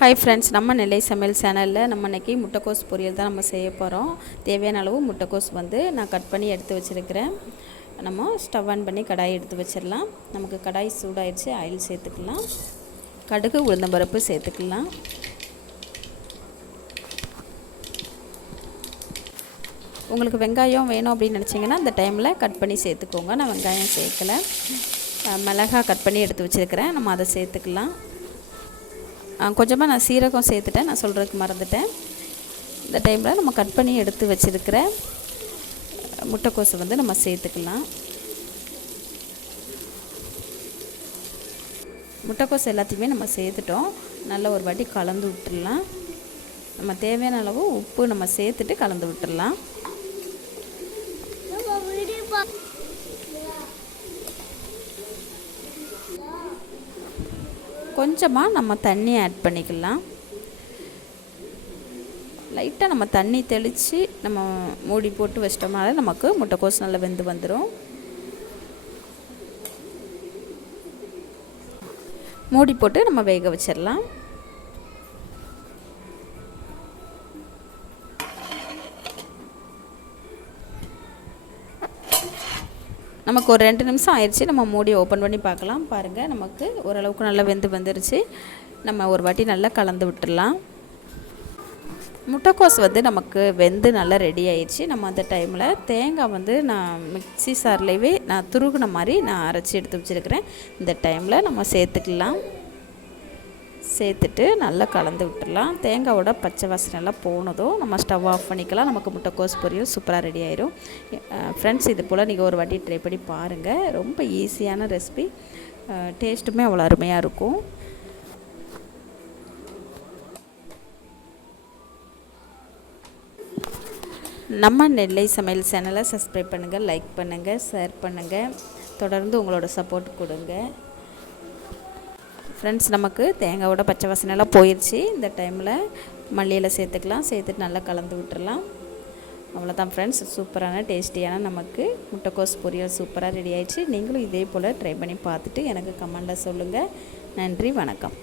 Hi friends நம்ம நெல்லை சமையல் சேனலில் நம்ம இன்றைக்கி முட்டைக்கோஸ் பொரியல் தான் நம்ம செய்ய போகிறோம் தேவையான அளவு முட்டைக்கோஸ் வந்து நான் கட் பண்ணி எடுத்து வச்சுருக்கிறேன். நம்ம ஸ்டவ் ஆன் பண்ணி கடாய் எடுத்து வச்சிடலாம். நமக்கு கடாய் சூடாயிடுச்சு ஆயில் சேர்த்துக்கலாம். கடுகு உளுந்தம்பருப்பு சேர்த்துக்கலாம். உங்களுக்கு வெங்காயம் வேணும் அப்படின்னு நினச்சிங்கன்னா அந்த டைமில் கட் பண்ணி சேர்த்துக்கோங்க. நான் வெங்காயம் சேர்க்கலை. மிளகா கட் பண்ணி எடுத்து வச்சுருக்கிறேன். நம்ம அதை சேர்த்துக்கலாம். கொஞ்சமாக நான் சீரகம் சேர்த்துட்டேன். நான் சொல்கிறதுக்கு மறந்துட்டேன். இந்த டைமில் நம்ம கட் பண்ணி எடுத்து வச்சுருக்கிற முட்டைக்கோஸை வந்து நம்ம சேர்த்துக்கலாம். முட்டைக்கோஸ் எல்லாத்தையுமே நம்ம சேர்த்துட்டோம். நல்ல ஒரு வாட்டி கலந்து விட்டுடலாம். நம்ம தேவையான அளவு உப்பு நம்ம சேர்த்துட்டு கலந்து விட்டுடலாம். கொஞ்சமாக நம்ம தண்ணி ஆட் பண்ணிக்கலாம். லைட்டாக நம்ம தண்ணி தெளித்து நம்ம மூடி போட்டு வச்சிட்டோம்னாலே நமக்கு முட்டைக்கோஸ் நல்லா வெந்து வந்துடும் மூடி போட்டு நம்ம வேக வச்சிடலாம். நமக்கு ஒரு ரெண்டு நிமிஷம் ஆயிடுச்சு. நம்ம மூடி ஓப்பன் பண்ணி பார்க்கலாம். பாருங்கள் நமக்கு ஓரளவுக்கு நல்லா வெந்து வந்துருச்சு. நம்ம ஒரு வாட்டி நல்லா கலந்து விட்டுடலாம். முட்டைக்கோஸ் வந்து நமக்கு வெந்து நல்லா ரெடி ஆயிடுச்சு. நம்ம அந்த டைமில் தேங்காய் வந்து நான் மிக்சி சார்லேயே நான் துருகுன மாதிரி நான் அரைச்சி எடுத்து வச்சுருக்கிறேன். இந்த டைமில் நம்ம சேர்த்துக்கலாம். சேர்த்துட்டு நல்லா கலந்து விட்டுடலாம். தேங்காவோட பச்சை வாசனைலாம் போனதும் நம்ம ஸ்டவ் ஆஃப் பண்ணிக்கலாம். நமக்கு முட்டைக்கோஸ் பொரியல் சூப்பராக ரெடி ஆயிரும். ஃப்ரெண்ட்ஸ் இது போல் நீங்கள் ஒரு வாட்டி ட்ரை பண்ணி பாருங்கள் ரொம்ப ஈஸியான ரெசிபி டேஸ்ட்டுமே அவ்வளோ அருமையாக இருக்கும். நம்ம நெல்லை சமையல் சேனலை சப்ஸ்கிரைப் பண்ணுங்கள் லைக் பண்ணுங்கள் ஷேர் பண்ணுங்கள் தொடர்ந்து உங்களோட சப்போர்ட் கொடுங்க. ஃப்ரெண்ட்ஸ் நமக்கு தேங்காயோட பச்சை வாசனைலாம் போயிடுச்சு இந்த டைமில் மல்லியில் சேர்த்துக்கலாம். சேர்த்துட்டு நல்லா கலந்து விட்டுறலாம். அவ்வளோதான் ஃப்ரெண்ட்ஸ் சூப்பரான டேஸ்டியான நமக்கு முட்டைக்கோஸ் பொரியல் சூப்பராக ரெடி ஆயிடுச்சு. நீங்களும் இதே போல் ட்ரை பண்ணி பார்த்துட்டு எனக்கு கமெண்டில் சொல்லுங்கள் நன்றி வணக்கம்.